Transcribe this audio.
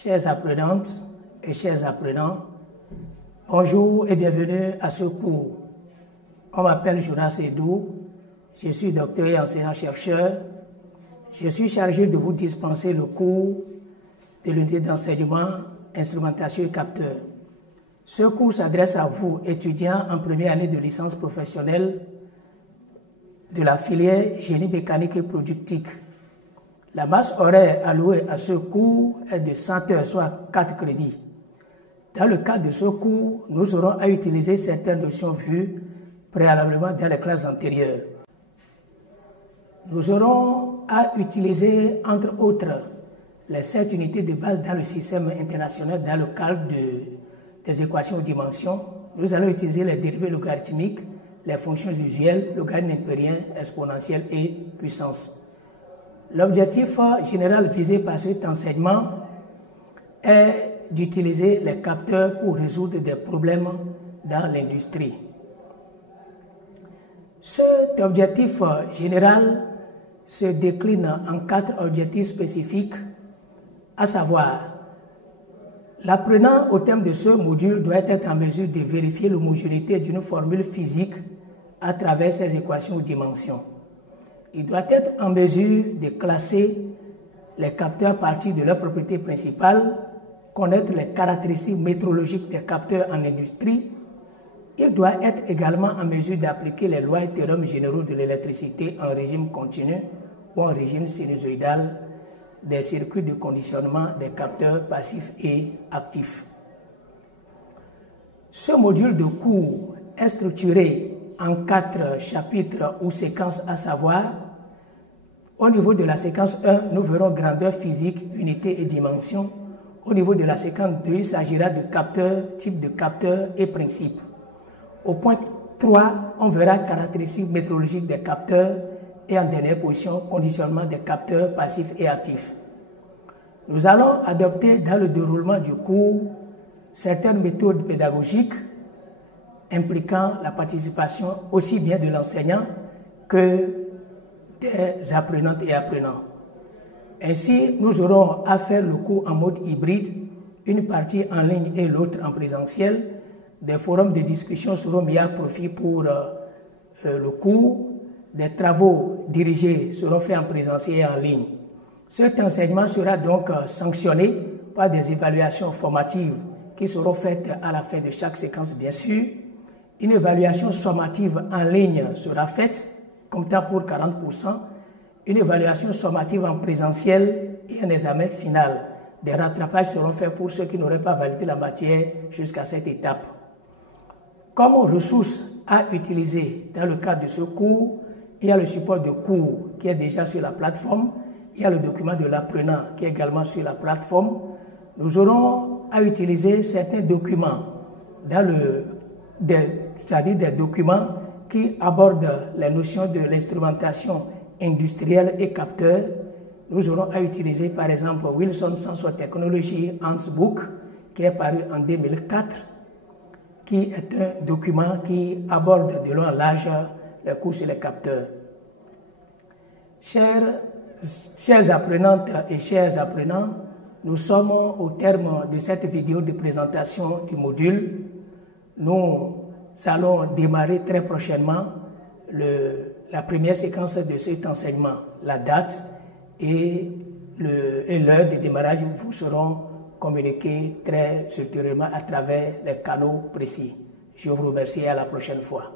Chères apprenantes et chers apprenants, bonjour et bienvenue à ce cours. On m'appelle Jonas Edou, je suis docteur et enseignant-chercheur. Je suis chargé de vous dispenser le cours de l'unité d'enseignement instrumentation et capteur. Ce cours s'adresse à vous, étudiants en première année de licence professionnelle de la filière génie mécanique et productique. La masse horaire allouée à ce cours est de 100 heures, soit 4 crédits. Dans le cadre de ce cours, nous aurons à utiliser certaines notions vues préalablement dans les classes antérieures. Nous aurons à utiliser, entre autres, les 7 unités de base dans le système international dans le cadre des équations aux dimensions. Nous allons utiliser les dérivées logarithmiques, les fonctions usuelles, logarithme impérien, exponentielle et puissance. L'objectif général visé par cet enseignement est d'utiliser les capteurs pour résoudre des problèmes dans l'industrie. Cet objectif général se décline en 4 objectifs spécifiques, à savoir, l'apprenant au terme de ce module doit être en mesure de vérifier l'homogénéité d'une formule physique à travers ses équations aux dimensions. Il doit être en mesure de classer les capteurs à partir de leurs propriétés principales, connaître les caractéristiques métrologiques des capteurs en industrie. Il doit être également en mesure d'appliquer les lois et théorèmes généraux de l'électricité en régime continu ou en régime sinusoïdal des circuits de conditionnement des capteurs passifs et actifs. Ce module de cours est structuré en 4 chapitres ou séquences, à savoir, au niveau de la séquence 1, nous verrons grandeur physique, unité et dimension. Au niveau de la séquence 2, il s'agira de capteurs, type de capteurs et principes. Au point 3, on verra caractéristiques métrologiques des capteurs et en dernière position, conditionnement des capteurs passifs et actifs. Nous allons adopter dans le déroulement du cours certaines méthodes pédagogiques impliquant la participation aussi bien de l'enseignant que des apprenantes et apprenants. Ainsi, nous aurons à faire le cours en mode hybride, une partie en ligne et l'autre en présentiel. Des forums de discussion seront mis à profit pour le cours. Des travaux dirigés seront faits en présentiel et en ligne. Cet enseignement sera donc sanctionné par des évaluations formatives qui seront faites à la fin de chaque séquence, bien sûr. Une évaluation sommative en ligne sera faite, comptant pour 40%. Une évaluation sommative en présentiel et un examen final. Des rattrapages seront faits pour ceux qui n'auraient pas validé la matière jusqu'à cette étape. Comme ressources à utiliser dans le cadre de ce cours, il y a le support de cours qui est déjà sur la plateforme. Il y a le document de l'apprenant qui est également sur la plateforme. Nous aurons à utiliser certains documents, c'est-à-dire des documents qui abordent les notions de l'instrumentation industrielle et capteur. Nous aurons à utiliser par exemple Wilson Sensor Technology Handbook qui est paru en 2004, qui est un document qui aborde de long en large les cours sur les capteurs. Chères apprenantes et chers apprenants, nous sommes au terme de cette vidéo de présentation du module. Nous allons démarrer très prochainement la première séquence de cet enseignement. La date et l'heure de démarrage vous seront communiquées très ultérieurement à travers les canaux précis. Je vous remercie et à la prochaine fois.